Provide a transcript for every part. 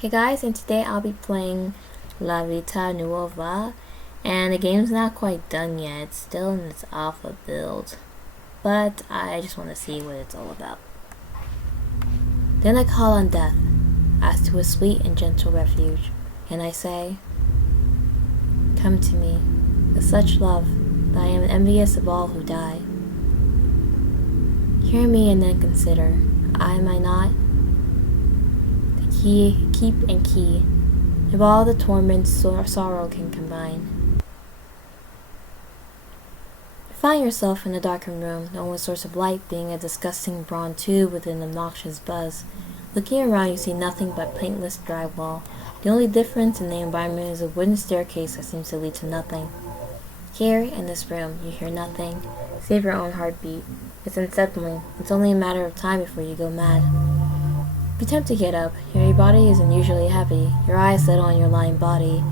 Hey guys, and today I'll be playing Vita Nuova, and the game's not quite done yet. It's still in its alpha build, but I just want to see what it's all about. Then I call on death, as to a sweet and gentle refuge, and I say, "Come to me, with such love that I am envious of all who die. Hear me and then consider, am I not keep and key, if all the torments sorrow can combine? You find yourself in a darkened room, the only source of light being a disgusting bronze tube with an obnoxious buzz. Looking around, you see nothing but paintless drywall. The only difference in the environment is a wooden staircase that seems to lead to nothing. Here, in this room, you hear nothing, save your own heartbeat. It's unsettling. It's only a matter of time before you go mad. You attempt to get up. Your body is unusually heavy. Your eyes settle on your lying body,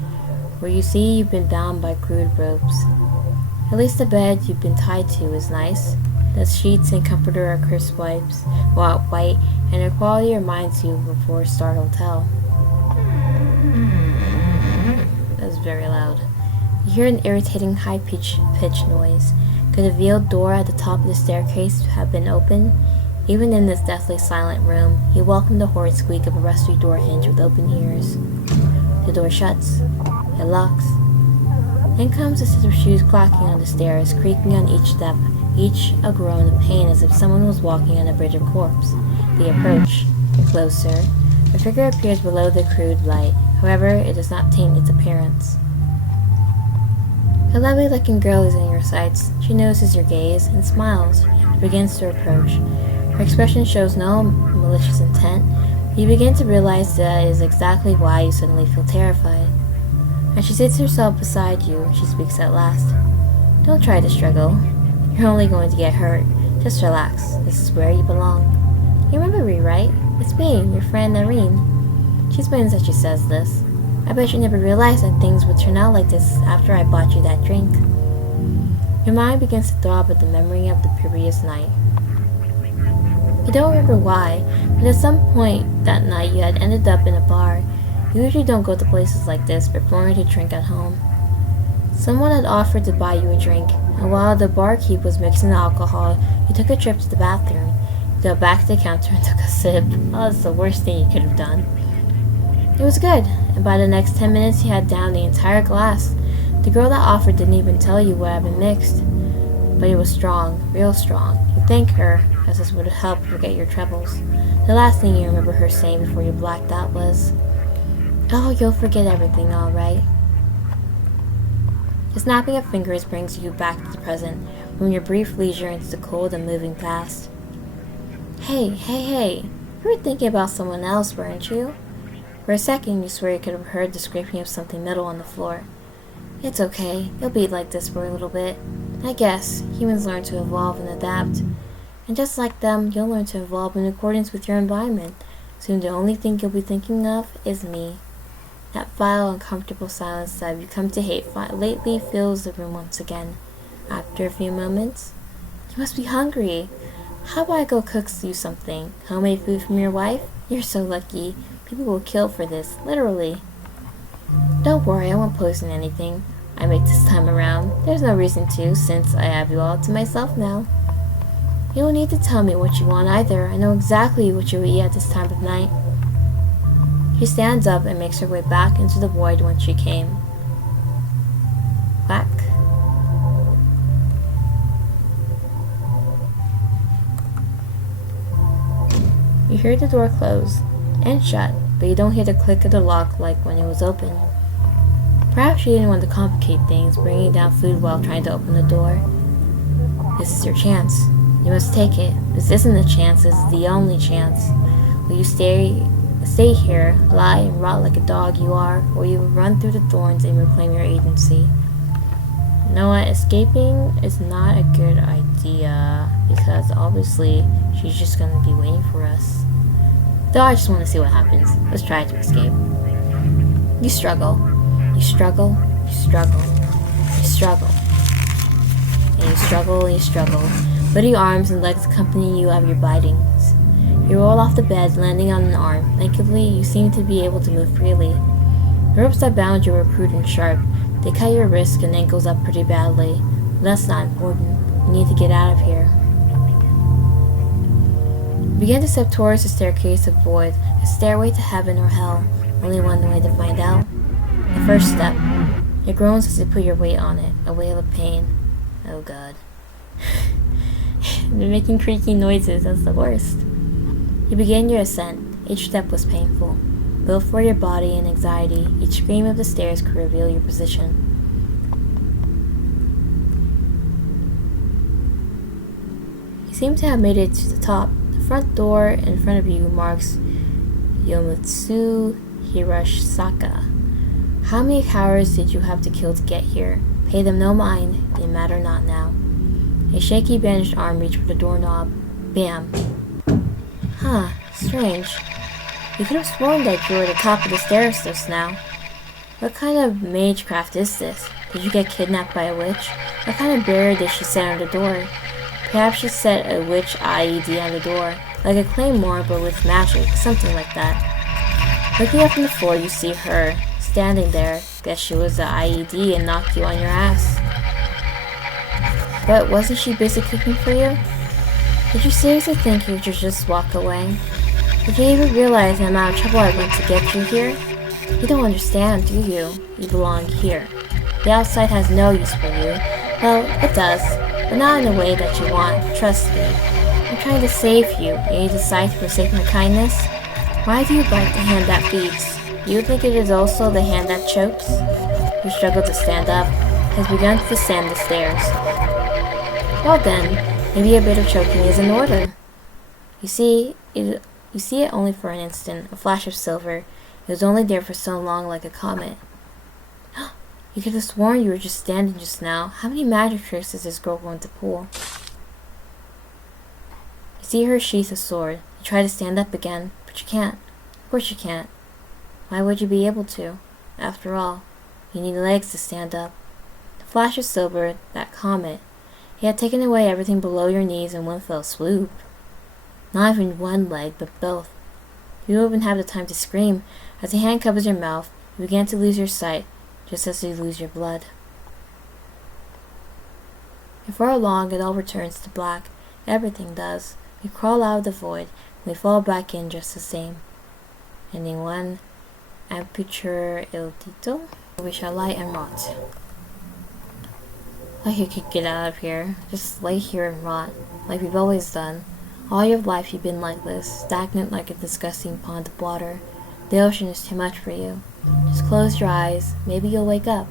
where you see you've been bound by crude ropes. At least the bed you've been tied to is nice. The sheets and comforter are crisp white, and their quality reminds you of a startled tale. That was very loud. You hear an irritating high-pitched noise. Could the veiled door at the top of the staircase have been open? Even in this deathly silent room, he welcomed the horrid squeak of a rusty door hinge with open ears. The door shuts. It locks. Then comes a set of shoes clacking on the stairs, creaking on each step, each a groan of pain as if someone was walking on a bridge of corpse. They approach. Closer. A figure appears below the crude light. However, it does not taint its appearance. A lovely-looking girl is in your sights. She notices your gaze and smiles. She begins to approach. Her expression shows no malicious intent. You begin to realize that is exactly why you suddenly feel terrified. As she sits herself beside you, she speaks at last. "Don't try to struggle. You're only going to get hurt. Just relax. This is where you belong. You remember me, right? It's me, your friend Irene." She explains as she says this. "I bet you never realized that things would turn out like this after I bought you that drink." Your mind begins to throb at the memory of the previous night. You don't remember why, but at some point that night you had ended up in a bar. You usually don't go to places like this, preferring to drink at home. Someone had offered to buy you a drink, and while the barkeep was mixing the alcohol, you took a trip to the bathroom. You got back to the counter and took a sip. Oh, that's the worst thing you could have done. It was good, and by the next 10 minutes you had down the entire glass. The girl that offered didn't even tell you what had been mixed, but it was strong, real strong. You thank her, as this would help forget your troubles. The last thing you remember her saying before you blacked out was, "Oh, you'll forget everything, all right." The snapping of fingers brings you back to the present, from your brief leisure into the cold and moving past. Hey, you were thinking about someone else, weren't you? For a second, you swear you could have heard the scraping of something metal on the floor. It's okay, you'll be like this for a little bit. I guess, humans learn to evolve and adapt. And just like them, you'll learn to evolve in accordance with your environment. Soon the only thing you'll be thinking of is me. That vile, uncomfortable silence that I've come to hate lately fills the room once again. After a few moments, "You must be hungry. How about I go cook you something? Homemade food from your wife? You're so lucky. People will kill for this, literally." "Don't worry, I won't poison anything I make this time around. There's no reason to, since I have you all to myself now. You don't need to tell me what you want either. I know exactly what you will eat at this time of night." She stands up and makes her way back into the void whence she came. Whack. You hear the door close and shut, but you don't hear the click of the lock like when it was open. Perhaps she didn't want to complicate things, bringing down food while trying to open the door. This is your chance. You must take it. This isn't a chance, this is the only chance. Will you stay here, lie and rot like a dog you are, or you will run through the thorns and reclaim your agency? You know what? Escaping is not a good idea, because obviously she's just going to be waiting for us. Though I just want to see what happens. Let's try to escape. You struggle. You struggle. You struggle. You struggle. And you struggle and you struggle. Bloody arms and legs accompany you of your bitings. You rolled off the bed, landing on an arm. Thankfully, you seemed to be able to move freely. The ropes that bound you were crude and sharp. They cut your wrists and ankles up pretty badly. But that's not important. You need to get out of here. You began to step towards the staircase of void, a stairway to heaven or hell. Only one way to find out. The first step. It groans as you put your weight on it, a wail of pain. Oh god. They're making creaky noises, that's the worst. You began your ascent. Each step was painful. Both for your body and anxiety, each scream of the stairs could reveal your position. You seem to have made it to the top. The front door in front of you marks Yomutsu Hirashisaka. How many cowards did you have to kill to get here? Pay them no mind, they matter not now. A shaky bandaged arm reached for the doorknob. Bam. Huh, strange. You could have sworn that you were at the top of the stairs just now. What kind of magecraft is this? Did you get kidnapped by a witch? What kind of barrier did she set on the door? Perhaps she set a witch IED on the door, like a claymore but with magic, something like that. Looking up from the floor, you see her, standing there. Guess she was the IED and knocked you on your ass. But wasn't she busy cooking for you? Did you seriously think you could just walk away? Did you even realize the amount of trouble I went to get you here? You don't understand, do you? You belong here. The outside has no use for you. Well, it does, but not in the way that you want, trust me. I'm trying to save you, and you decide to forsake my kindness? Why do you bite the hand that feeds? Do you think it is also the hand that chokes? You struggle to stand up, has begun to descend the stairs. Well then, maybe a bit of choking is in order. You see it only for an instant, a flash of silver. It was only there for so long, like a comet. You could have sworn you were just standing just now. How many magic tricks is this girl going to pull? You see her sheath a sword. You try to stand up again, but you can't. Of course you can't. Why would you be able to? After all, you need legs to stand up. The flash of silver, that comet, it had taken away everything below your knees in one fell swoop. Not even one leg, but both. You don't even have the time to scream. As the hand covers your mouth, you begin to lose your sight, just as you lose your blood. Before long, it all returns to black. Everything does. We crawl out of the void, and we fall back in just the same. Ending 1. Aperture il dito. We shall lie and rot. Like you could get out of here. Just lay here and rot, like we've always done. All your life you've been like this, stagnant like a disgusting pond of water. The ocean is too much for you. Just close your eyes. Maybe you'll wake up.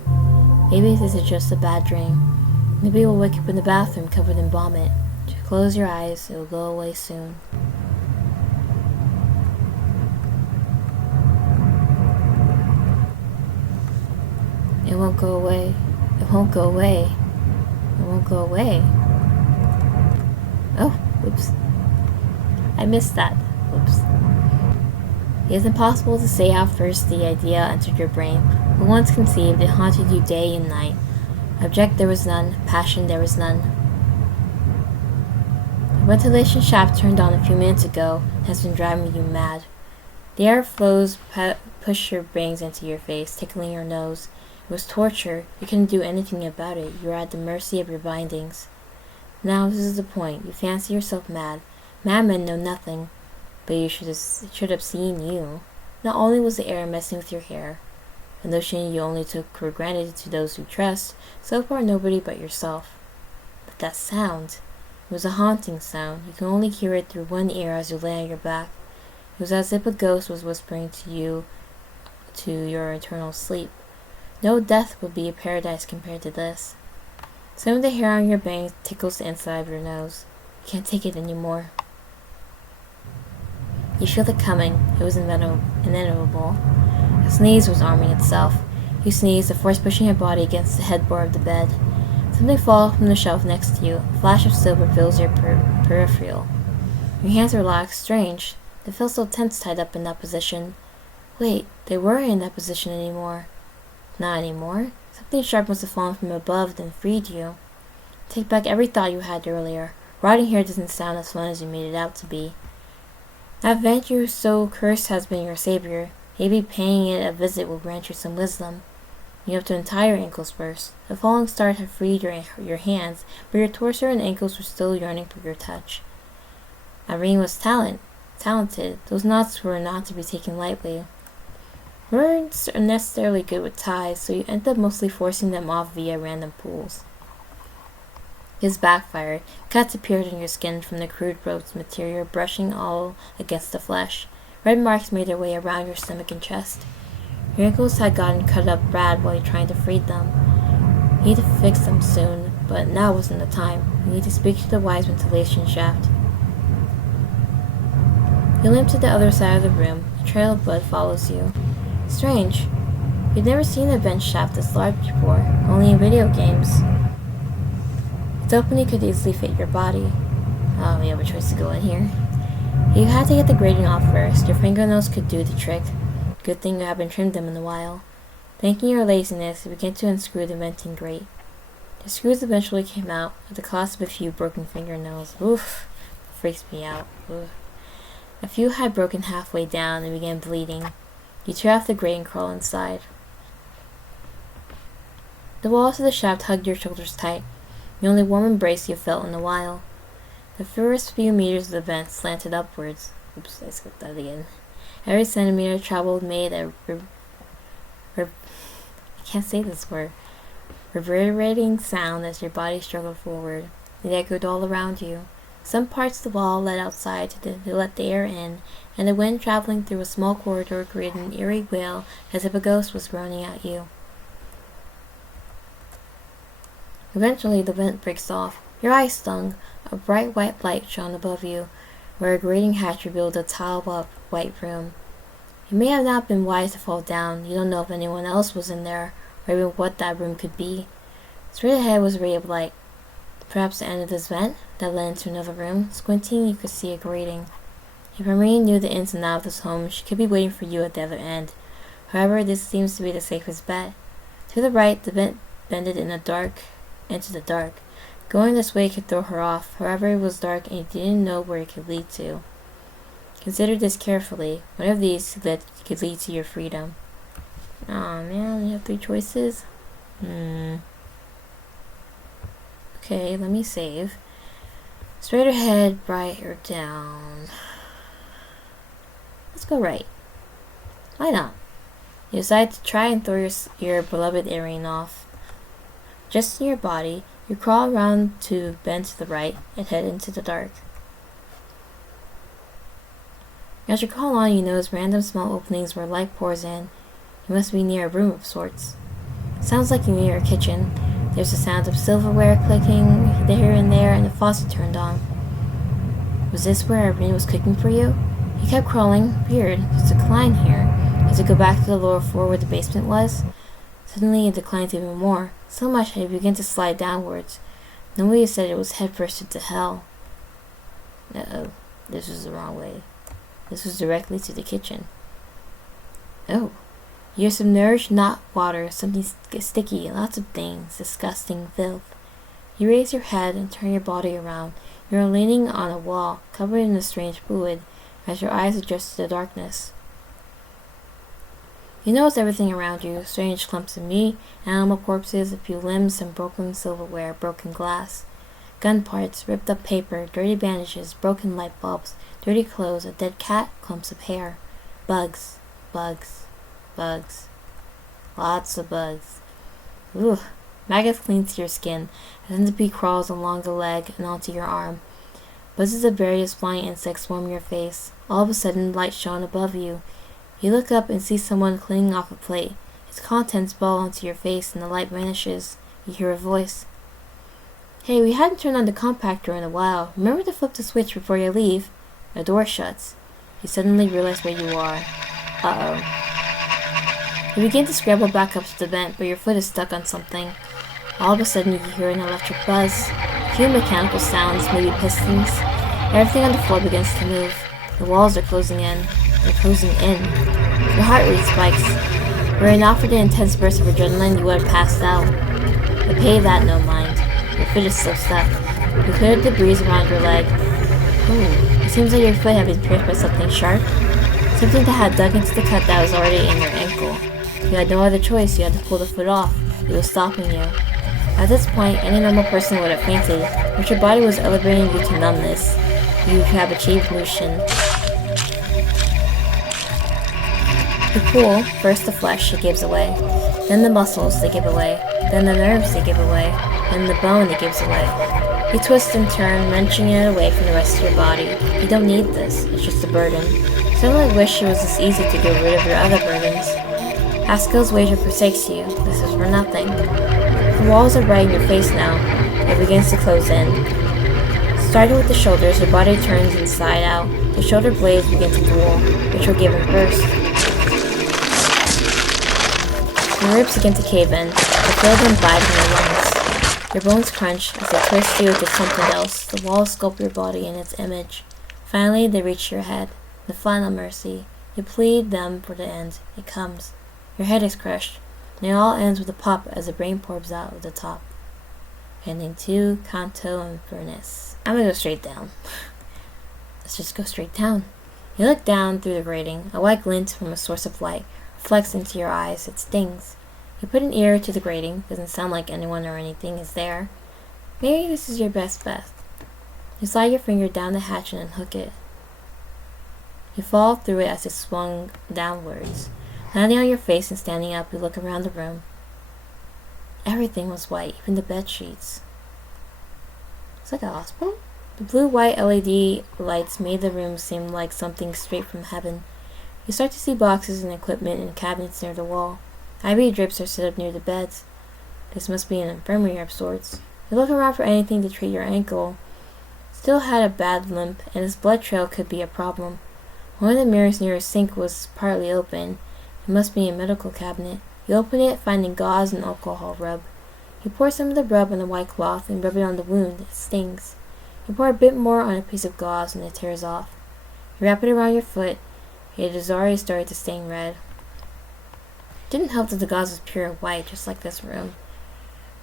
Maybe this is just a bad dream. Maybe you'll wake up in the bathroom covered in vomit. Just close your eyes. It will go away soon. It won't go away. It won't go away. It won't go away. Oh, oops. I missed that. Oops. It is impossible to say how first the idea entered your brain, but once conceived, it haunted you day and night. Object there was none, passion there was none. The ventilation shaft turned on a few minutes ago has been driving you mad. The air flows push your bangs into your face, tickling your nose. It was torture. You couldn't do anything about it. You were at the mercy of your bindings. Now this is the point. You fancy yourself mad. Madmen know nothing, but you should have seen you. Not only was the air messing with your hair, a notion you only took for granted to those you trust, so far nobody but yourself. But that sound, it was a haunting sound. You can only hear it through one ear as you lay on your back. It was as if a ghost was whispering to you to your eternal sleep. No death would be a paradise compared to this. Some of the hair on your bangs tickles the inside of your nose. You can't take it anymore. You feel it coming. It was inevitable. A sneeze was arming itself. You sneezed, the force pushing your body against the headboard of the bed. Something falls from the shelf next to you. A flash of silver fills your peripheral. Your hands relax. Strange. They felt so tense tied up in that position. Wait, they weren't in that position anymore. Not anymore. Something sharp must have fallen from above, then freed you. Take back every thought you had earlier. Rotting here doesn't sound as fun as you made it out to be. That vent you so cursed has been your savior. Maybe paying it a visit will grant you some wisdom. You have to untie your ankles first. The falling star had freed your hands, but your torso and ankles were still yearning for your touch. Irene was talented. Those knots were not to be taken lightly. You weren't necessarily good with ties, so you ended up mostly forcing them off via random pulls. This backfired. Cuts appeared on your skin from the crude rope's material, brushing all against the flesh. Red marks made their way around your stomach and chest. Your ankles had gotten cut up bad while you're trying to free them. You need to fix them soon, but now wasn't the time. You need to speak to the wise ventilation shaft. You limp to the other side of the room. A trail of blood follows you. Strange. You've never seen a vent shaft this large before, only in video games. Its opening could easily fit your body. Oh, we have a choice to go in here. You had to get the grating off first. Your fingernails could do the trick. Good thing you haven't trimmed them in a while. Thanking your laziness, you began to unscrew the venting grate. The screws eventually came out, at the cost of a few broken fingernails. Oof, freaks me out. Oof. A few had broken halfway down and began bleeding. You tear off the grate and crawl inside. The walls of the shaft hugged your shoulders tight, the only warm embrace you've felt in a while. The first few meters of the vent slanted upwards. Oops, I skipped that again. Every centimeter traveled made a I can't say this word. Reverberating sound as your body struggled forward. It echoed all around you. Some parts of the wall led outside to let the air in, and the wind traveling through a small corridor created an eerie wail as if a ghost was groaning at you. Eventually, the vent breaks off. Your eyes stung. A bright white light shone above you, where a grating hatch revealed a tiled-up white room. It may have not been wise to fall down. You don't know if anyone else was in there, or even what that room could be. Straight ahead was a ray of light. Perhaps the end of this vent that led into another room. Squinting, you could see a grating. If Irene knew the ins and outs of this home, she could be waiting for you at the other end. However, this seems to be the safest bet. To the right, the vent bended into the dark. Going this way could throw her off. However, it was dark and you didn't know where it could lead to. Consider this carefully. One of these could lead to your freedom. Aw, man, you have 3 choices? Okay, let me save. Straight ahead, right, or down. Let's go right. Why not? You decide to try and throw your beloved Irene off. Just in your body, you crawl around to bend to the right and head into the dark. As you crawl on, you notice random small openings where light pours in. You must be near a room of sorts. Sounds like you're near a kitchen. There's the sound of silverware clicking here and there, and the faucet turned on. Was this where Irene was cooking for you? You kept crawling. Weird. There's a decline here. Does it go back to the lower floor where the basement was? Suddenly it declines even more, so much that you begin to slide downwards. Nobody said it was headfirst into hell. Uh-oh. This was the wrong way. This was directly to the kitchen. Oh. You're submerged, not water, something sticky, lots of things, disgusting filth. You raise your head and turn your body around. You are leaning on a wall, covered in a strange fluid, as your eyes adjust to the darkness. You notice everything around you, strange clumps of meat, animal corpses, a few limbs, some broken silverware, broken glass. Gun parts, ripped up paper, dirty bandages, broken light bulbs, dirty clothes, a dead cat, clumps of hair. Bugs. Lots of bugs. Ooh. Maggots cling to your skin. A centipede crawls along the leg and onto your arm. Buzzes of various flying insects swarm your face. All of a sudden, light shone above you. You look up and see someone cleaning off a plate. Its contents fall onto your face and the light vanishes. You hear a voice. Hey, we hadn't turned on the compactor in a while. Remember to flip the switch before you leave. The door shuts. You suddenly realize where you are. Uh-oh. You begin to scramble back up to the vent, but your foot is stuck on something. All of a sudden, you hear an electric buzz. A few mechanical sounds, maybe pistons. Everything on the floor begins to move. The walls are closing in. They're closing in. Your heart rate spikes. Were it not for the intense burst of adrenaline, you would have passed out. But pay that no mind. Your foot is still stuck. You clear the debris around your leg. Ooh, it's seems like your foot had been pierced by something sharp, something that had dug into the cut that was already in your ankle. You had no other choice, you had to pull the foot off. It was stopping you. At this point, any normal person would have fainted, but your body was elevating you to numbness. You have achieved motion. You pull, first the flesh, it gives away. Then the muscles, they give away. Then the nerves, they give away. Then the bone, it gives away. You twist and turn, wrenching it away from the rest of your body. You don't need this, it's just a burden. Suddenly wish it was this easy to get rid of your other burdens. Haskell's wager forsakes you. This is for nothing. The walls are right in your face now. It begins to close in. Starting with the shoulders, your body turns inside out. The shoulder blades begin to duel, which will give in first. Your ribs begin to cave in, to feel them biting your lungs. Your bones crunch as they twist you into something else. The walls sculpt your body in its image. Finally, they reach your head. The final mercy. You plead them for the end. It comes. Your head is crushed, and it all ends with a pop as the brain pours out of the top. Ending 2, Canto Infernus. I'm gonna go straight down. Let's just go straight down. You look down through the grating. A white glint from a source of light reflects into your eyes. It stings. You put an ear to the grating. Doesn't sound like anyone or anything is there. Maybe this is your best bet. You slide your finger down the hatch and unhook it. You fall through it as it swung downwards. Landing on your face and standing up, you look around the room. Everything was white, even the bed sheets. It's like a hospital? The blue-white LED lights made the room seem like something straight from heaven. You start to see boxes and equipment in cabinets near the wall. IV drips are set up near the beds. This must be an infirmary of sorts. You look around for anything to treat your ankle. Still had a bad limp, and his blood trail could be a problem. One of the mirrors near his sink was partly open. It must be a medical cabinet. You open it, finding gauze and alcohol rub. You pour some of the rub on the white cloth and rub it on the wound. It stings. You pour a bit more on a piece of gauze and it tears off. You wrap it around your foot. It has already started to stain red. It didn't help that the gauze was pure white, just like this room.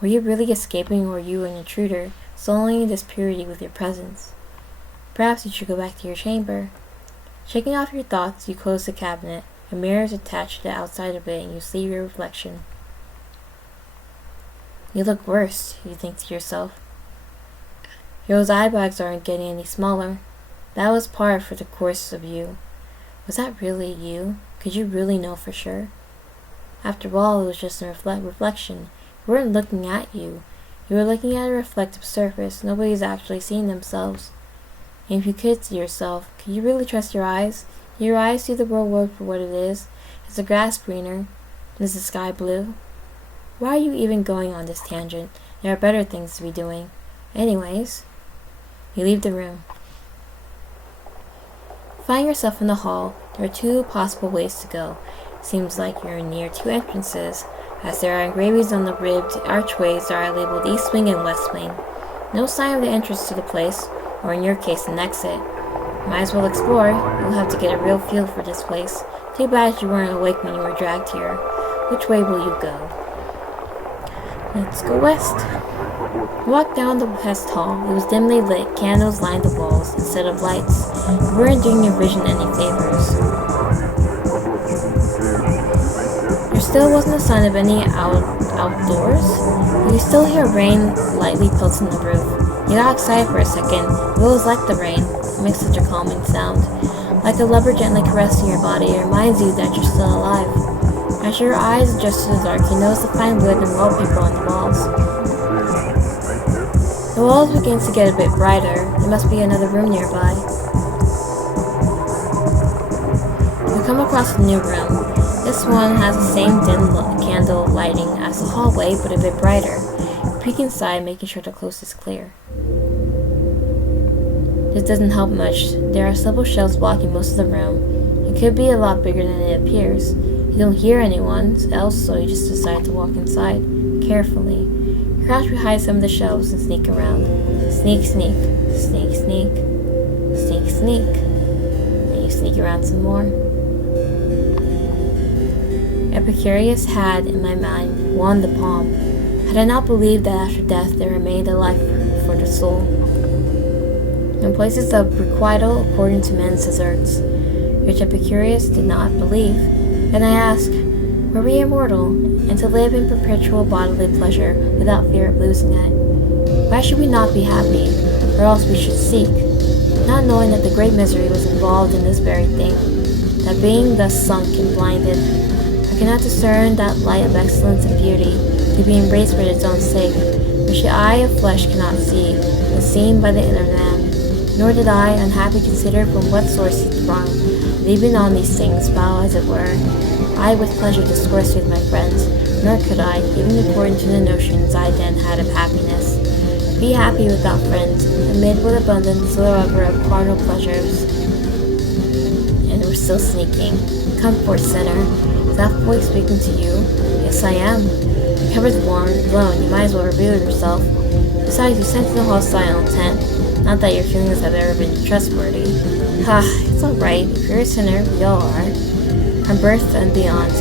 Were you really escaping, or were you an intruder, sullying this purity with your presence? Perhaps you should go back to your chamber. Shaking off your thoughts, you close the cabinet. A mirror is attached to the outside of it, and you see your reflection. You look worse, you think to yourself. Those eye bags aren't getting any smaller. That was par for the course of you. Was that really you? Could you really know for sure? After all, it was just a reflection. You weren't looking at you. You were looking at a reflective surface. Nobody's actually seeing themselves. And if you could see yourself, could you really trust your eyes? Do your eyes see the world for what it is? Is the grass greener? Is the sky blue? Why are you even going on this tangent? There are better things to be doing. Anyways, you leave the room. Find yourself in the hall. There are 2 possible ways to go. Seems like you're near 2 entrances, as there are engravings on the ribbed archways that are labeled East Wing and West Wing. No sign of the entrance to the place, or in your case, an exit. Might as well explore. You'll have to get a real feel for this place. Too bad you weren't awake when you were dragged here. Which way will you go? Let's go west. You walked down the west hall. It was dimly lit. Candles lined the walls instead of lights. You weren't doing your vision any favors. There still wasn't a sign of any outdoors. You could still hear rain lightly pelting the roof. You got excited for a second. It was like the rain. It makes such a calming sound. Like a lover gently caressing your body, it reminds you that you're still alive. As your eyes adjust to the dark, you notice the fine wood and wallpaper on the walls. The walls begin to get a bit brighter. There must be another room nearby. You come across a new room. This one has the same dim candle lighting as the hallway, but a bit brighter. You peek inside, making sure the coast is clear. This doesn't help much. There are several shelves blocking most of the room. It could be a lot bigger than it appears. You don't hear anyone else, so you just decide to walk inside, carefully. You crouch behind some of the shelves and sneak around. Sneak, sneak, sneak, sneak, sneak, sneak. And you sneak around some more. Epicurus had, in my mind, won the palm. Had I not believed that after death there remained a life for the soul. and places of requital according to men's deserts, which Epicurus did not believe. And I ask, were we immortal, and to live in perpetual bodily pleasure without fear of losing it? Why should we not be happy, or else we should seek, not knowing that the great misery was involved in this very thing, that being thus sunk and blinded, I cannot discern that light of excellence and beauty to be embraced for its own sake, which the eye of flesh cannot see, but seen by the inner man. Nor did I, unhappy, consider from what source it sprung, and even on these things vow, as it were, I with pleasure discourse with my friends, nor could I, even according to the notions I then had of happiness, be happy without friends, amid what abundance soever of carnal pleasures. And we're still sneaking. Come forth, sinner. Is that voice speaking to you? Yes, I am. The cover's blown, you might as well reveal yourself. Besides, you sent in a hostile intent. Not that your feelings have ever been trustworthy. Ha, it's alright. If you're a sinner, we all are. From birth and beyond.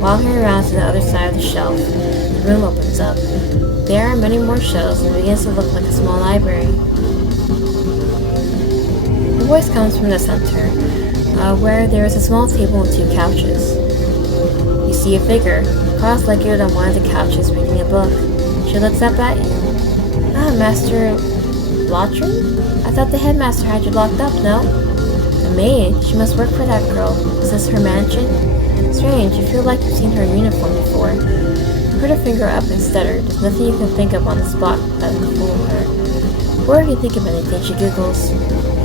Walking around to the other side of the shelf, the room opens up. There are many more shelves, and it begins to look like a small library. The voice comes from the center, where there is a small table and 2 couches. You see a figure, cross-legged on one of the couches, reading a book. She looks up at you. Ah, Master Lotrin? I thought the headmaster had you locked up, no? A maid? She must work for that girl. Is this her mansion? Strange, you feel like you've seen her in uniform before. Put her finger up and stuttered. There's nothing you can think of on the spot that could fool her. Or if you think of anything, she giggles.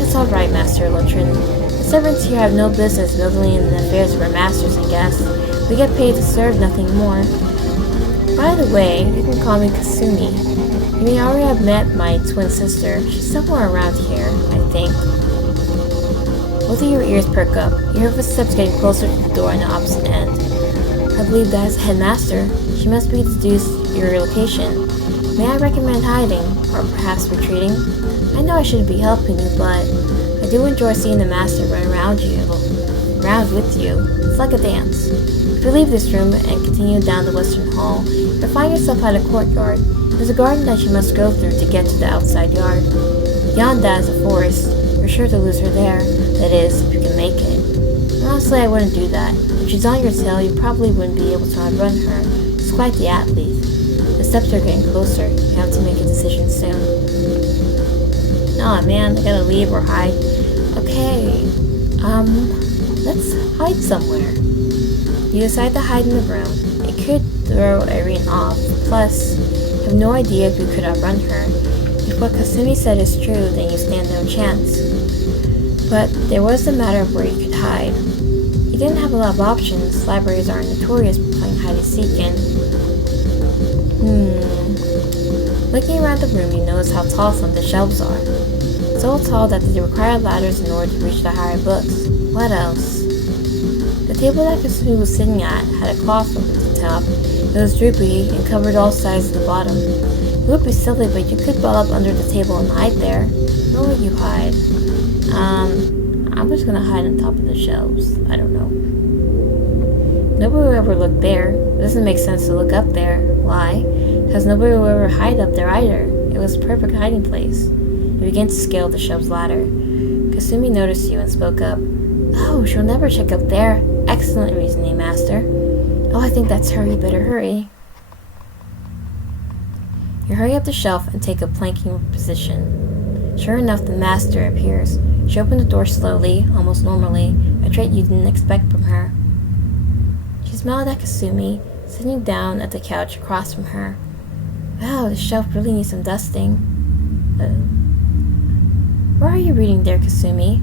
It's all right, Master Lotrin. The servants here have no business meddling in the affairs of our masters and guests. We get paid to serve, nothing more. By the way, you can call me Kasumi. You may already have met my twin sister. She's somewhere around here, I think. Both of your ears perk up. You hear footsteps getting closer to the door on the opposite end. I believe that is the headmaster. She must be deduced your location. May I recommend hiding, or perhaps retreating? I know I shouldn't be helping you, but I do enjoy seeing the master run around with you. It's like a dance. If you leave this room and continue down the western hall, you'll find yourself at a courtyard. There's a garden that you must go through to get to the outside yard. Beyond that is a forest. You're sure to lose her there. That is, if you can make it. Honestly, I wouldn't do that. If she's on your tail, you probably wouldn't be able to outrun her. She's quite the athlete. The steps are getting closer. You have to make a decision soon. Aw, man, I gotta leave or hide. Okay, let's hide somewhere. You decide to hide in the room. It could throw Irene off. Plus, you have no idea if you could outrun her. If what Kasumi said is true, then you stand no chance. But there was the matter of where you could hide. You didn't have a lot of options. Libraries are notorious for playing hide-and-seek in. Looking around the room, you notice how tall some of the shelves are. So tall that they require ladders in order to reach the higher books. What else? The table that Kasumi was sitting at had a cloth over the top. It was droopy and covered all sides of the bottom. It would be silly, but you could ball up under the table and hide there. Where would you hide? I'm just gonna hide on top of the shelves. I don't know. Nobody will ever look there. It doesn't make sense to look up there. Why? Because nobody will ever hide up there either. It was a perfect hiding place. You began to scale the shelves ladder. Kasumi noticed you and spoke up. Oh, she'll never check up there. Excellent reasoning, Master. Oh, I think that's her. You better hurry. You hurry up the shelf and take a planking position. Sure enough, the Master appears. She opened the door slowly, almost normally, a trait you didn't expect from her. She smiled at Kasumi, sitting down at the couch across from her. Wow, the shelf really needs some dusting. Where are you reading there, Kasumi?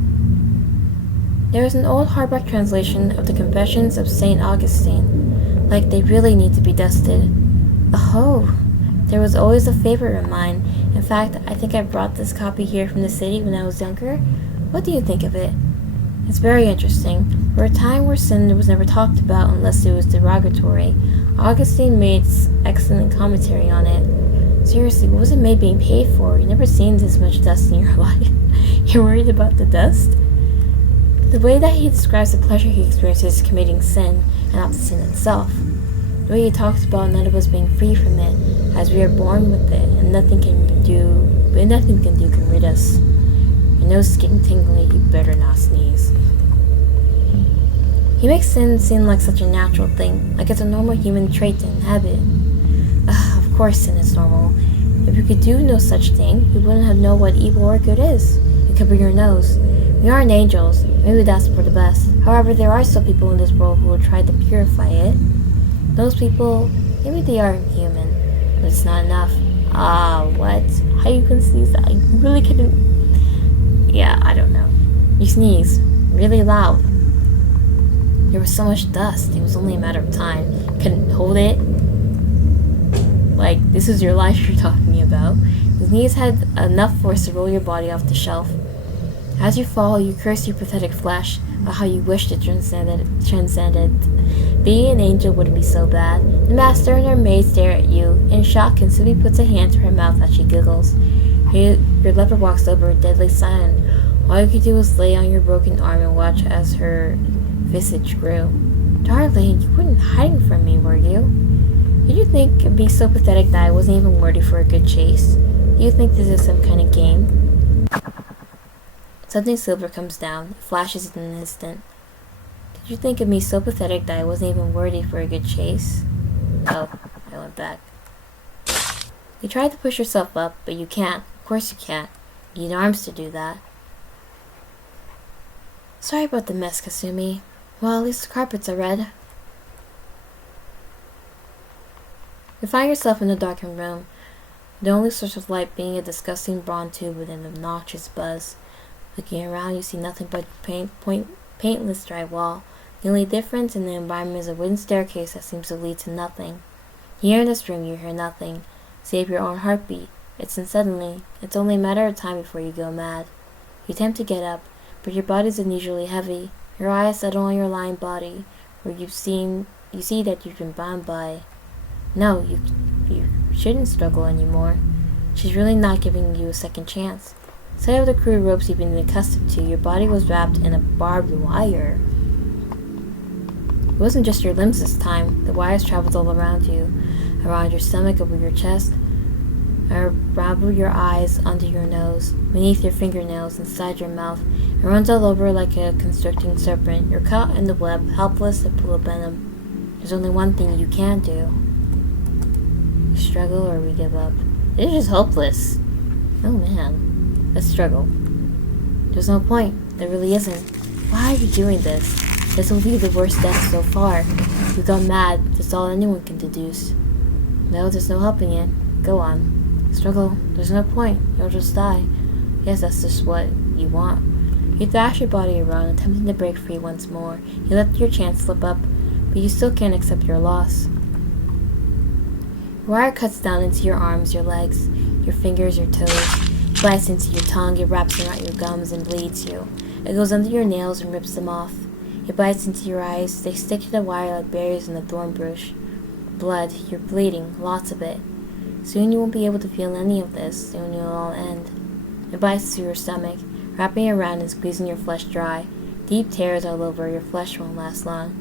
There is an old hardback translation of the Confessions of St. Augustine. Like they really need to be dusted. Oh, there was always a favorite of mine. In fact, I think I brought this copy here from the city when I was younger. What do you think of it? It's very interesting. For a time where sin was never talked about unless it was derogatory, Augustine made excellent commentary on it. Seriously, what was it made being paid for? You've never seen this much dust in your life. You're worried about the dust? The way that he describes the pleasure he experiences committing sin, and not the sin itself. The way he talks about none of us being free from it, as we are born with it, and nothing can do can rid us. nose is getting tingly. You better not sneeze. He makes sin seem like such a natural thing, like it's a normal human trait to inhabit. Of course sin is normal. If you could do no such thing, you wouldn't have known what evil or good is. You cover your nose. We aren't angels. Maybe that's for the best. However, there are still people in this world who will try to purify it. Those people, maybe they are human, but it's not enough. What? How you can sneeze that? I really couldn't... Yeah, I don't know. You sneeze. Really loud. There was so much dust. It was only a matter of time. Couldn't hold it. Like, this is your life you're talking about. His knees had enough force to roll your body off the shelf. As you fall, you curse your pathetic flesh about how you wished it transcended. Being an angel wouldn't be so bad. The master and her maid stare at you in shock, and Sylvie puts a hand to her mouth as she giggles. Your lover walks over, deadly silent. All you could do was lay on your broken arm and watch as her visage grew. Darling, you weren't hiding from me, were you? Did you think it'd be so pathetic that I wasn't even worthy for a good chase? Do you think this is some kind of game? Something silver comes down. It flashes in an instant. Did you think of me so pathetic that I wasn't even worthy for a good chase? Oh, I went back. You tried to push yourself up, but you can't. Of course you can't. You need arms to do that. Sorry about the mess, Kasumi. Well, at least the carpets are red. You find yourself in a darkened room, the only source of light being a disgusting bronze tube with an obnoxious buzz. Looking around, you see nothing but paintless drywall. The only difference in the environment is a wooden staircase that seems to lead to nothing. Here in this room, you hear nothing, save your own heartbeat. It's only a matter of time before you go mad. You attempt to get up, but your body is unusually heavy. Your eyes settle on your lying body, where you see that you've been bound by. No, you shouldn't struggle anymore. She's really not giving you a second chance. Instead of the crude ropes you've been accustomed to, your body was wrapped in a barbed wire. It wasn't just your limbs this time. The wires traveled all around you, around your stomach, over your chest, around your eyes, under your nose, beneath your fingernails, inside your mouth. It runs all over like a constricting serpent. You're caught in the web, helpless to pull a venom. There's only one thing you can do. We struggle or we give up. It's just hopeless. Oh man. Let's struggle. There's no point. There really isn't. Why are you doing this? This will be the worst death so far. You've gone mad. That's all anyone can deduce. No, there's no helping it. Go on. Struggle. There's no point. You'll just die. Yes, that's just what you want. You thrash your body around, attempting to break free once more. You let your chance slip up, but you still can't accept your loss. The wire cuts down into your arms, your legs, your fingers, your toes. It bites into your tongue, it wraps around your gums and bleeds you. It goes under your nails and rips them off. It bites into your eyes. They stick to the wire like berries in a thorn bush. Blood. You're bleeding. Lots of it. Soon you won't be able to feel any of this. Soon it'll all end. It bites through your stomach, wrapping around and squeezing your flesh dry. Deep tears all over. Your flesh won't last long.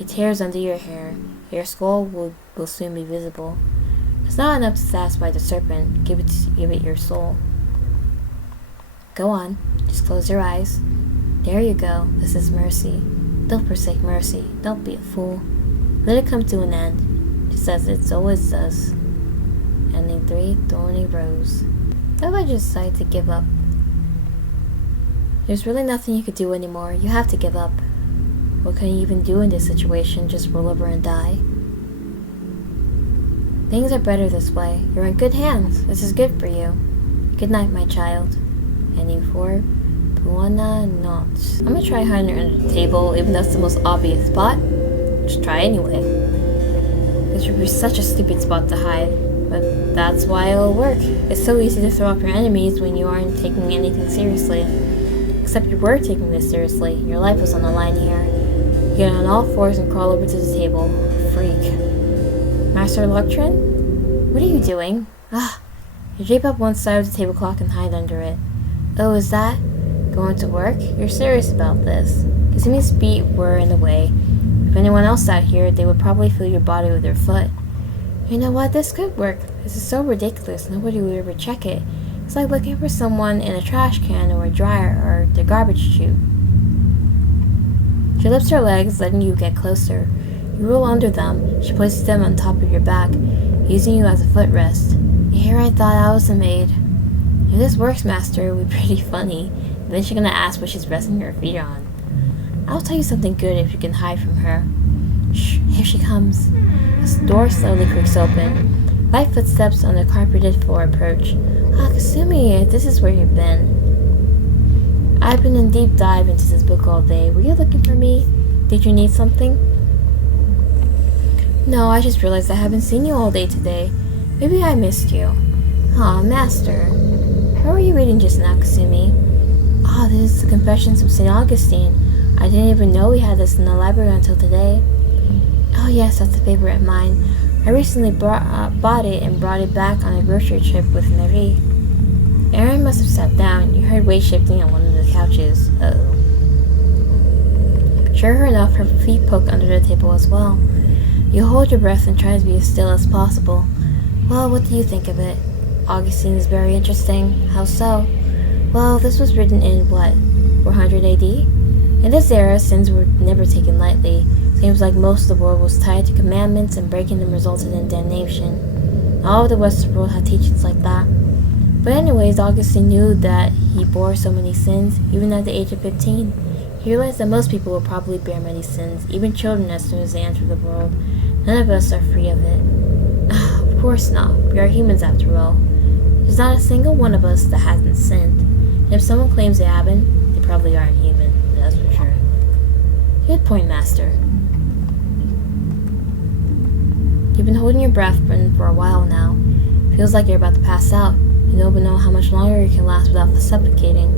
It tears under your hair. Your skull will soon be visible. It's not enough to satisfy the serpent. Give it your soul. Go on. Just close your eyes. There you go. This is mercy. Don't forsake mercy. Don't be a fool. Let it come to an end, just as it always does. Ending 3, Thorny Rose. What if I just decide to give up? There's really nothing you could do anymore. You have to give up. What can you even do in this situation? Just roll over and die? Things are better this way. You're in good hands. This is good for you. Good night, my child. Ending 4, Buona Notte. I'm gonna try hiding under the table, even though that's the most obvious spot. Just try anyway. This would be such a stupid spot to hide, but that's why it'll work. It's so easy to throw off your enemies when you aren't taking anything seriously. Except you were taking this seriously. Your life was on the line here. You get on all fours and crawl over to the table. Freak. Master Luctrin? What are you doing? You drape up one side of the tablecloth and hide under it. Oh, is that going to work? You're serious about this? Kasumi's feet were in the way. If anyone else out here, they would probably feel your body with their foot. You know what? This could work. This is so ridiculous. Nobody would ever check it. It's like looking for someone in a trash can or a dryer or the garbage chute. She lifts her legs, letting you get closer. You roll under them. She places them on top of your back, using you as a footrest. Here I thought I was a maid. If this works, Master, it would be pretty funny. And then she's gonna ask what she's resting her feet on. I'll tell you something good if you can hide from her. Shh, here she comes. The door slowly creaks open. Light footsteps on the carpeted floor approach. Ah, Kasumi, this is where you've been. I've been in deep dive into this book all day. Were you looking for me? Did you need something? No, I just realized I haven't seen you all day today. Maybe I missed you. Aw, Master. What were you reading just now, Kasumi? Ah, this is the Confessions of St. Augustine. I didn't even know we had this in the library until today. Oh yes, that's a favorite of mine. I recently bought it and brought it back on a grocery trip with Marie. Erin must have sat down. You heard weight shifting on one of the couches. Uh-oh. Sure enough, her feet poke under the table as well. You hold your breath and try to be as still as possible. Well, what do you think of it? Augustine is very interesting. How so? Well, this was written in, 400 AD? In this era, sins were never taken lightly. Seems like most of the world was tied to commandments, and breaking them resulted in damnation. All of the Western world had teachings like that. But anyways, Augustine knew that he bore so many sins, even at the age of 15. He realized that most people will probably bear many sins, even children, as soon as they enter the world. None of us are free of it. Of course not. We are humans after all. There's not a single one of us that hasn't sinned. And if someone claims they haven't, they probably aren't human. That's for sure. Good point, Master. You've been holding your breath for a while now. Feels like you're about to pass out. You don't even know how much longer you can last without suffocating.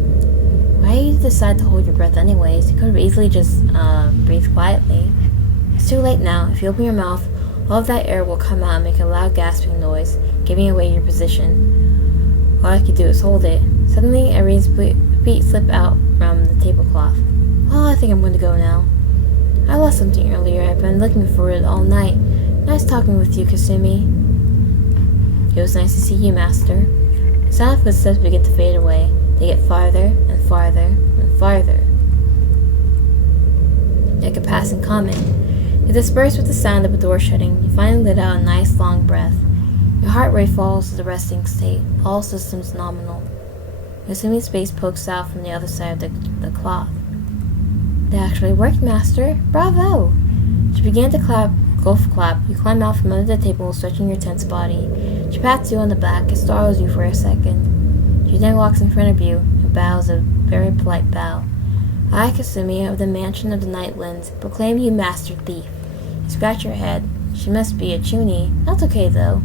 Why did you decide to hold your breath anyways? You could have easily just breathed quietly. It's too late now. If you open your mouth, all of that air will come out and make a loud gasping noise, giving away your position. All I could do is hold it. Suddenly, Irene's feet slip out from the tablecloth. Well, I think I'm going to go now. I lost something earlier. I've been looking for it all night. Nice talking with you, Kasumi. It was nice to see you, Master. The sound of footsteps begin to fade away. They get farther and farther and farther. Like a passing comment. You disperse with the sound of a door shutting. You finally let out a nice long breath. Your heart rate falls to the resting state. All systems nominal. Kasumi's face pokes out from the other side of the cloth. They actually worked, Master. Bravo! She began to golf clap. You climb out from under the table, stretching your tense body. She pats you on the back and startles you for a second. She then walks in front of you and bows a very polite bow. I, Kasumi, of the Mansion of the Night Winds, proclaim you Master Thief. You scratch your head. She must be a chuny. That's okay, though.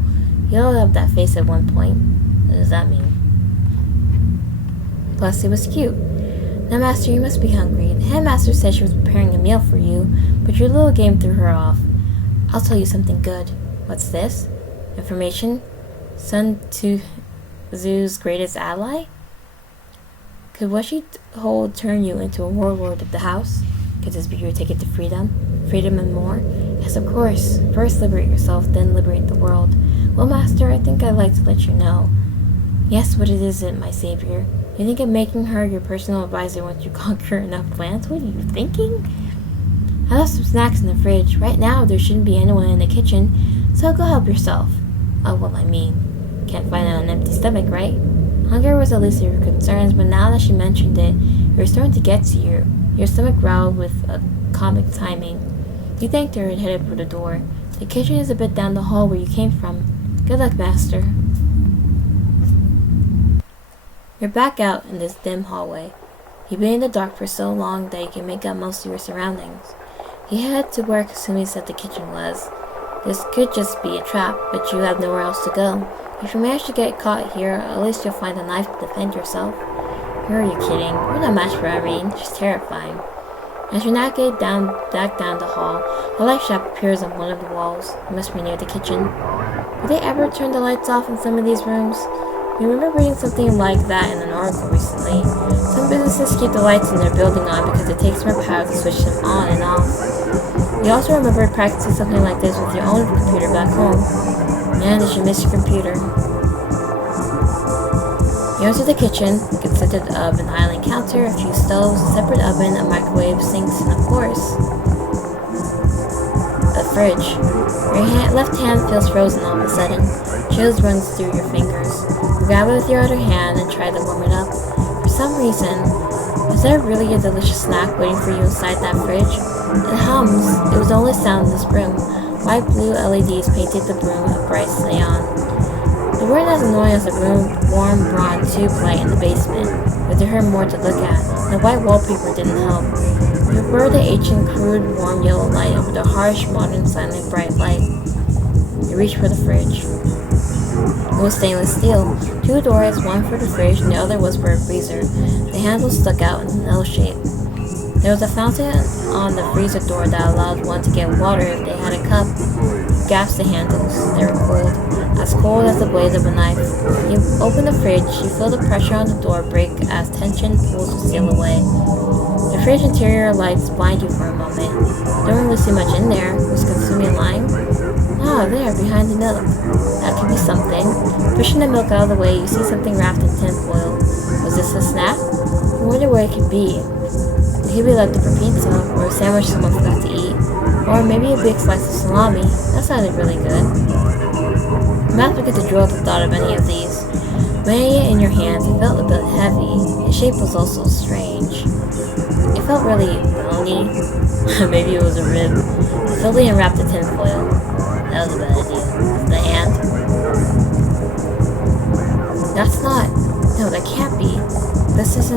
You all have that face at one point. What does that mean? Plus, it was cute. Now, Master, you must be hungry. The headmaster said she was preparing a meal for you, but your little game threw her off. I'll tell you something good. What's this? Information? Sun Tzu's greatest ally? Could what she hold turn you into a warlord of the house? Could this be your ticket to freedom? Freedom and more? Yes, of course. First liberate yourself, then liberate the world. Well, Master, I think I'd like to let you know. Yes, what it is, my savior. You think of making her your personal advisor once you conquer enough plants? What are you thinking? I left some snacks in the fridge. Right now, there shouldn't be anyone in the kitchen, so go help yourself. Oh, well, I mean, can't find it on an empty stomach, right? Hunger was the least of your concerns, but now that she mentioned it, it was starting to get to you. Your stomach growled with a comic timing. You thanked her and headed for the door. The kitchen is a bit down the hall where you came from. Good luck, Master. You're back out in this dim hallway. You've been in the dark for so long that you can make out most of your surroundings. You head to where Kasumi said the kitchen was. This could just be a trap, but you have nowhere else to go. If you manage to get caught here, at least you'll find a knife to defend yourself. Who are you kidding? You're no match for Irene. She's terrifying. As you navigate back down the hall, a light shop appears on one of the walls. It must be near the kitchen. Did they ever turn the lights off in some of these rooms? I remember reading something like that in an article recently. Some businesses keep the lights in their building on because it takes more power to switch them on and off. You also remember practicing something like this with your own computer back home. Man, did you miss your computer. You enter the kitchen. It consisted of an island counter, a few stoves, a separate oven, a microwave, sinks, and of course, a fridge. Your left hand feels frozen all of a sudden. Chills runs through your fingers. You grab it with your other hand and try to warm it up. For some reason, is there really a delicious snack waiting for you inside that fridge? It hums. It was the only sound in this room. White blue LEDs painted the room a bright neon. They weren't as annoying as the warm bronze tube light in the basement, but there were more to look at. The white wallpaper didn't help. You prefer the ancient, crude, warm yellow light over the harsh, modern, silent, bright light. You reach for the fridge. It was stainless steel. 2 doors, one for the fridge and the other was for a freezer. The handle stuck out in an L shape. There was a fountain on the freezer door that allowed one to get water if they had a cup. Gaps the handles. They were cold as the blade of a knife. You open the fridge, you feel the pressure on the door break as tension pulls the steel away. The fridge interior lights blind you for a moment. Don't really see much in there. Was consuming lime? Ah, there, behind the milk. That could be something. Pushing the milk out of the way, you see something wrapped in tinfoil. Was this a snack? You wonder what it could be. It could be leftover pizza, or a sandwich someone forgot to eat. Or maybe a big slice of salami. That sounded really good. Your mouth began to drool at the thought of any of these. Weighing it in your hands, it felt a bit heavy. Its shape was also strange. It felt really bony. Maybe it was a rib. Fully unwrapped the tinfoil. That was a bad idea. The hand. That's not. No, that can't be. This is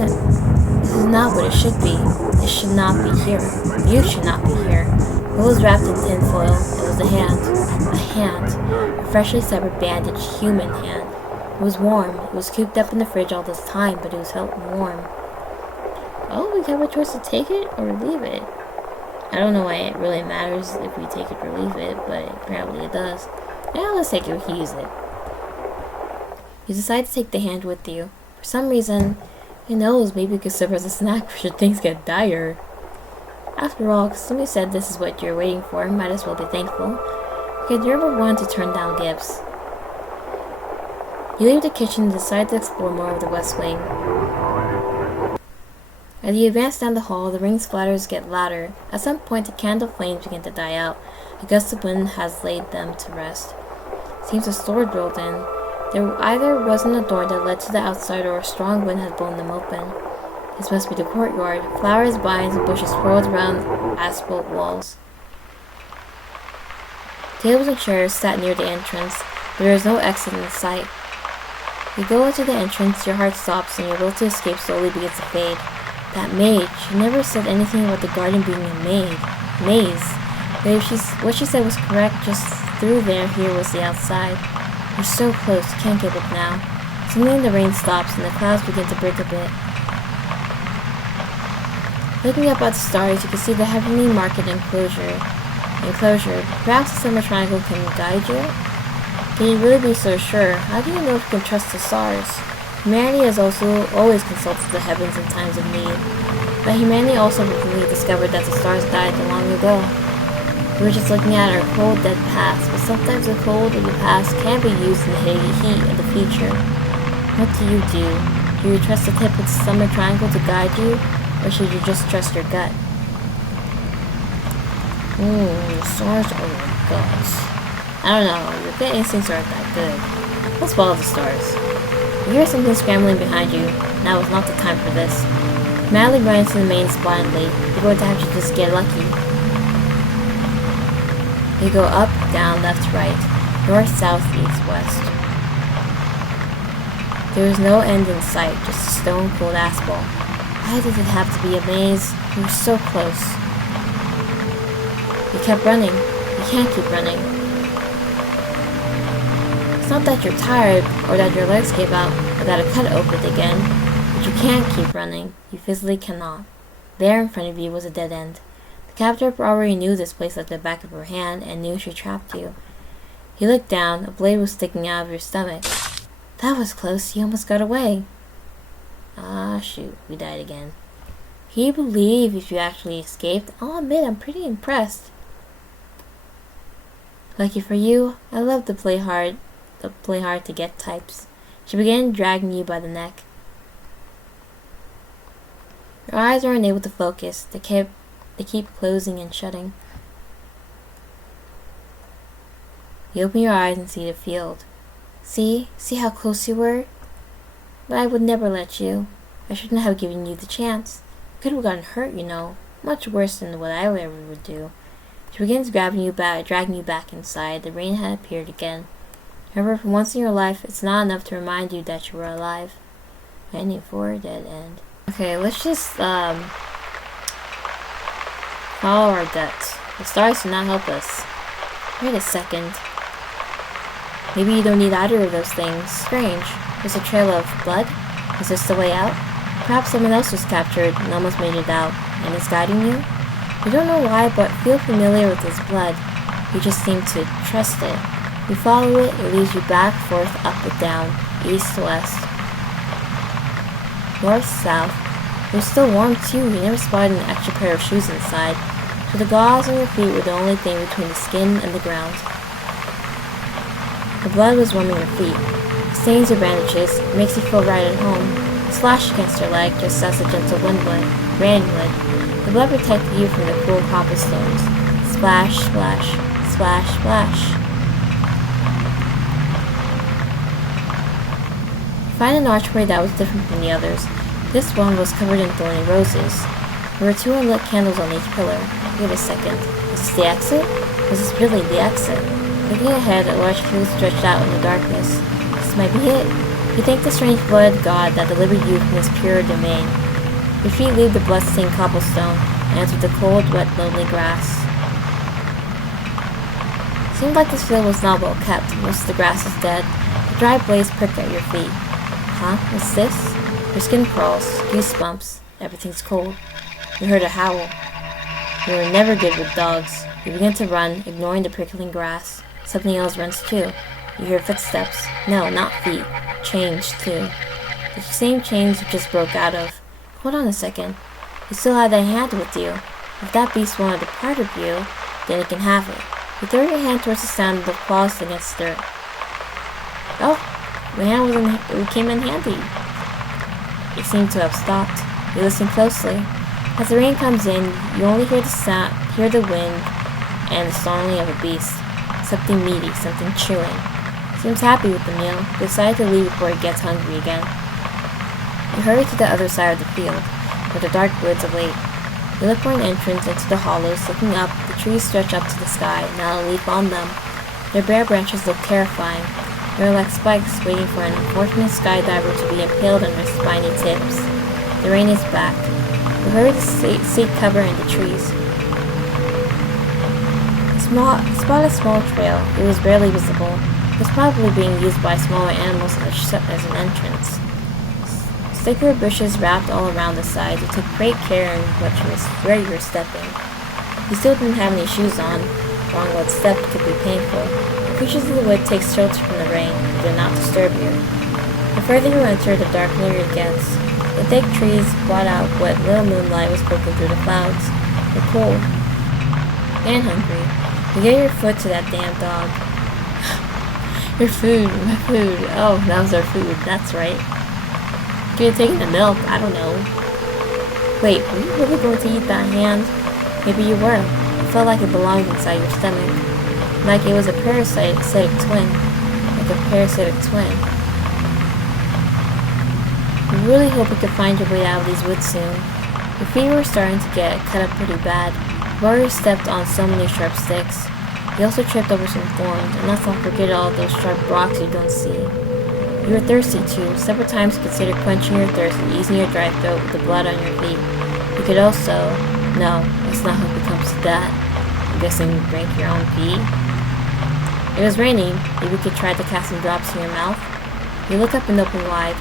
not what it should be. It should not be here. You should not be here. It was wrapped in tinfoil. It was a hand. A hand. A freshly severed bandaged human hand. It was warm. It was cooped up in the fridge all this time, but it was felt warm. Oh, we have a choice to take it or leave it. I don't know why it really matters if we take it or leave it, but apparently it does. Yeah, let's take it. We use it. You decide to take the hand with you. For some reason, who knows, maybe it could serve as a snack should things get dire. After all, somebody said this is what you're waiting for, might as well be thankful. Okay, you're ever one to turn down gifts. You leave the kitchen and decide to explore more of the West Wing. As you advance down the hall, the ring splatters get louder. At some point, the candle flames begin to die out. A gust of wind has laid them to rest. Seems a sword rolled in. There either wasn't a door that led to the outside or a strong wind had blown them open. This must be the courtyard. Flowers, vines, and bushes swirled around asphalt walls. Tables and chairs sat near the entrance, but there is no exit in sight. You go into the entrance, your heart stops, and your will to escape slowly begins to fade. That maid, she never said anything about the garden being a maze. But if what she said was correct, just through there, here was the outside. You're so close, you can't give up now. Suddenly the rain stops and the clouds begin to break a bit. Looking up at the stars, you can see the heavenly market enclosure. Perhaps the summer triangle can guide you? Can you really be so sure? How do you know if you can trust the stars? Humanity has also always consulted the heavens in times of need. But humanity also recently discovered that the stars died long ago. We were just looking at our cold, dead past, but sometimes the cold of the past can be used in the heat of the future. What do? Do you trust the tip of the summer triangle to guide you, or should you just trust your gut? The stars are your guts. I don't know, your gut instincts aren't that good. Let's follow the stars. You hear something scrambling behind you. Now is not the time for this. Madly running to the mains blindly, you're going to have to just get lucky. You go up, down, left, right, north, south, east, west. There is no end in sight, just a stone-cold asphalt. Why did it have to be a maze? You were so close. You kept running. You can't keep running. It's not that you're tired, or that your legs gave out, or that a cut opened again, but you can't keep running. You physically cannot. There in front of you was a dead end. The captor already knew this place like the back of her hand and knew she trapped you. He looked down. A blade was sticking out of your stomach. That was close. You almost got away. Ah, shoot. We died again. Can you believe if you actually escaped? I'll admit I'm pretty impressed. Lucky for you, I love the play hard to get types. She began dragging you by the neck. Your eyes are unable to focus. They keep closing and shutting. You open your eyes and see the field. See how close you were? But I would never let you. I shouldn't have given you the chance. You could have gotten hurt, you know. Much worse than what I ever would do. She begins dragging you back inside. The rain had appeared again. However, for once in your life, it's not enough to remind you that you were alive. Ending for a dead end. Okay, let's just follow our guts. The stars do not help us. Wait a second. Maybe you don't need either of those things. Strange. There's a trail of blood. Is this the way out? Perhaps someone else was captured and almost made it out, and is guiding you? You don't know why, but feel familiar with his blood. You just seem to trust it. You follow it, it leads you back, forth, up and down, east to west, north, south. It was still warm too. You never spotted an extra pair of shoes inside, so the gauze on your feet were the only thing between the skin and the ground. The blood was warming your feet. It stains your bandages. It makes you feel right at home. It splashed against your leg just as a gentle wind would. Rain would. The blood protected you from the cool cobblestones. Splash, splash, splash, splash. You find an archway that was different from the others. This one was covered in thorny roses. There were 2 unlit candles on each pillar. Wait a second. Was this the exit? Was this really the exit? Looking ahead, a large tree stretched out in the darkness. This might be it. You thank the strange blood god that delivered you from his pure domain. Your feet leave the blood-stained cobblestone and enter the cold, wet, lonely grass. It seemed like this field was not well kept. Most of the grass is dead. The dry blades prick at your feet. Huh? What's this? Your skin crawls. Goosebumps. Everything's cold. You heard a howl. You were never good with dogs. You begin to run, ignoring the prickling grass. Something else runs too. You hear footsteps. No, not feet. Chains, too. The same chains you just broke out of. Hold on a second. You still have that hand with you. If that beast wanted a part of you, then it can have it. You throw your hand towards the sound of the claws against dirt. Oh, my hand came in handy. It seemed to have stopped. You listen closely. As the rain comes in, you only hear the wind and the snarling of a beast. Something meaty, something chewing. Seems happy with the meal. You decide to leave before it gets hungry again. You hurry to the other side of the field, where the dark woods await. You look for an entrance into the hollows. Looking up, the trees stretch up to the sky, not a leaf on them. Their bare branches look terrifying. They are like spikes waiting for an unfortunate skydiver to be impaled on their spiny tips. The rain is back. You hurry to seek cover in the trees. Spot a small trail. It was barely visible. It was probably being used by smaller animals as an entrance. Thicker bushes wrapped all around the sides. You took great care in where you were stepping. You still didn't have any shoes on. Wrong wet step could be painful. The creatures of the wood take shelter from the rain. They do not disturb you. The further you enter, the darker it gets. The thick trees blot out what little moonlight was poking through the clouds. You're cold and hungry. You get your foot to that damn dog. Your food, my food. Oh, that was our food. That's right. Could have taken the milk. I don't know. Wait, were you really going to eat that hand? Maybe you were. It felt like it belonged inside your stomach. Like it was a parasitic twin. Like a parasitic twin. You really hope you could find your way out of these woods soon. Your feet were starting to get cut up pretty bad. Warrior stepped on so many sharp sticks. He also tripped over some thorns, and let's not forget all those sharp rocks you don't see. You were thirsty too. Several times you considered quenching your thirst and easing your dry throat with the blood on your feet. You could also... No, let's not hope it comes to that. I'm guessing you drank your own pee? It was raining. Maybe you could try to cast some drops in your mouth. You look up and open wide.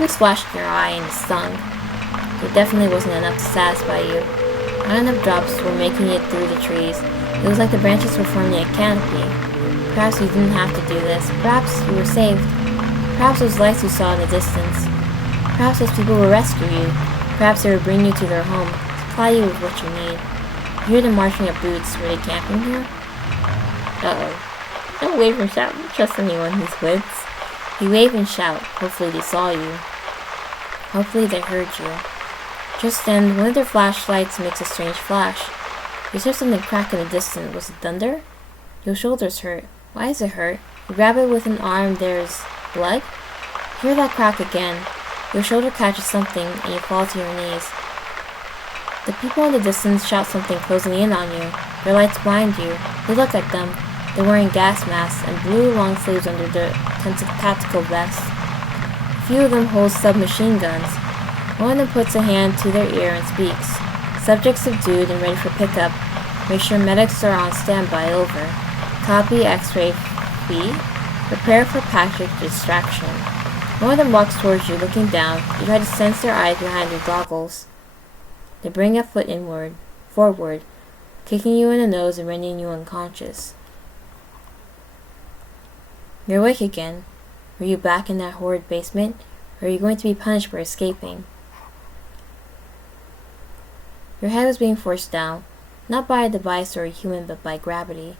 You splashed in your eye and it stung. It definitely wasn't enough to satisfy you. Not enough drops were making it through the trees. It was like the branches were forming a canopy. Perhaps you didn't have to do this. Perhaps you were saved. Perhaps those lights you saw in the distance. Perhaps those people will rescue you. Perhaps they will bring you to their home, supply you with what you need. You hear the marching of boots. Were they camping here? Uh-oh. Don't wave and shout. Don't trust anyone who's wits. You wave and shout. Hopefully they saw you. Hopefully they heard you. Just then, one of their flashlights makes a strange flash. You hear something crack in the distance. Was it thunder? Your shoulder's hurt. Why is it hurt? You grab it with an arm. There's blood? Hear that crack again. Your shoulder catches something, and you fall to your knees. The people in the distance shout something closing in on you. Their lights blind you. You look at them. They're wearing gas masks and blue long sleeves under their tactical vests. A few of them hold submachine guns. One of them puts a hand to their ear and speaks. Subject subdued and ready for pickup. Make sure medics are on standby. Over. Copy X-ray fee. Prepare for package distraction. One of them walks towards you, looking down. You try to sense their eyes behind their goggles. They bring a foot forward, kicking you in the nose and rendering you unconscious. You're awake again. Were you back in that horrid basement, or are you going to be punished for escaping? Your head was being forced down, not by a device or a human, but by gravity.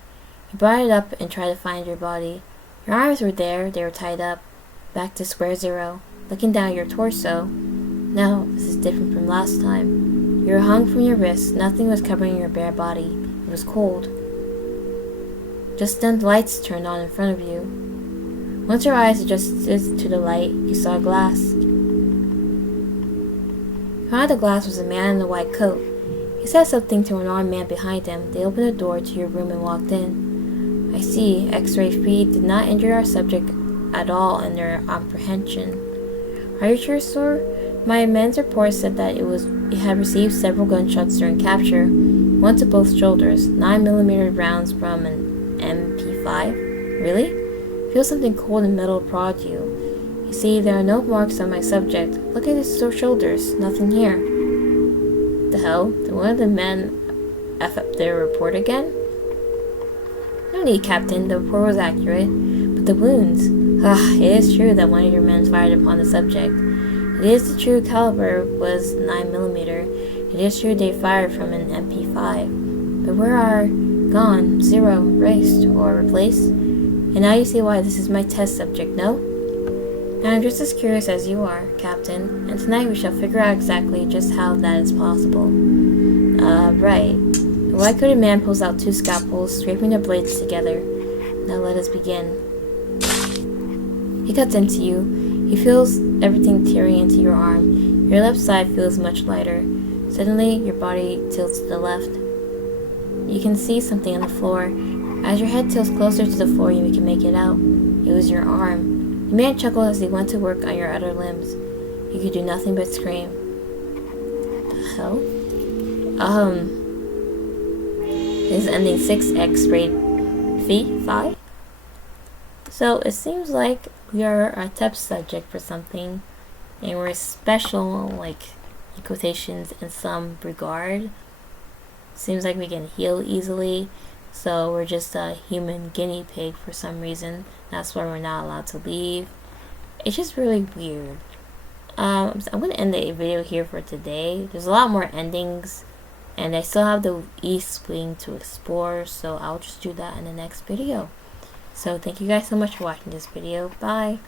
You brought it up and tried to find your body. Your arms were there, they were tied up. Back to square zero, looking down at your torso. No, this is different from last time. You were hung from your wrists, nothing was covering your bare body. It was cold. Just then the lights turned on in front of you. Once your eyes adjusted to the light, you saw glass. Behind the glass was a man in a white coat. He said something to an armed man behind him. They opened the door to your room and walked in. I see, X-ray feed did not injure our subject at all in their apprehension. Are you sure, sir? My men's report said that it had received several gunshots during capture, one to both shoulders, 9mm rounds from an MP5. Really? Feel something cold and metal prod you. You see, there are no marks on my subject. Look at his shoulders. Nothing here. The hell? Did one of the men F up their report again? No need, Captain. The report was accurate. But the wounds. It is true that one of your men fired upon the subject. It is the true caliber was 9mm. It is true they fired from an MP5. But where are gone, zero, erased, or replaced? And now you see why this is my test subject, no? Now I'm just as curious as you are, Captain, and tonight we shall figure out exactly just how that is possible. Right. The white-coated man pulls out two scalpels, scraping their blades together. Now let us begin. He cuts into you. He feels everything tearing into your arm. Your left side feels much lighter. Suddenly, your body tilts to the left. You can see something on the floor. As your head tilts closer to the floor, you can make it out. It was your arm. The man chuckled as he went to work on your other limbs. You could do nothing but scream. The hell? This is ending 6X rate fee 5? So it seems like we are a test subject for something, and we're special, like in quotations, in some regard. Seems like we can heal easily, so we're just a human guinea pig for some reason. That's why we're not allowed to leave. It's just really weird. So I'm going to end the video here for today. There's a lot more endings, and I still have the East Wing to explore, so I'll just do that in the next video. So thank you guys so much for watching this video. Bye!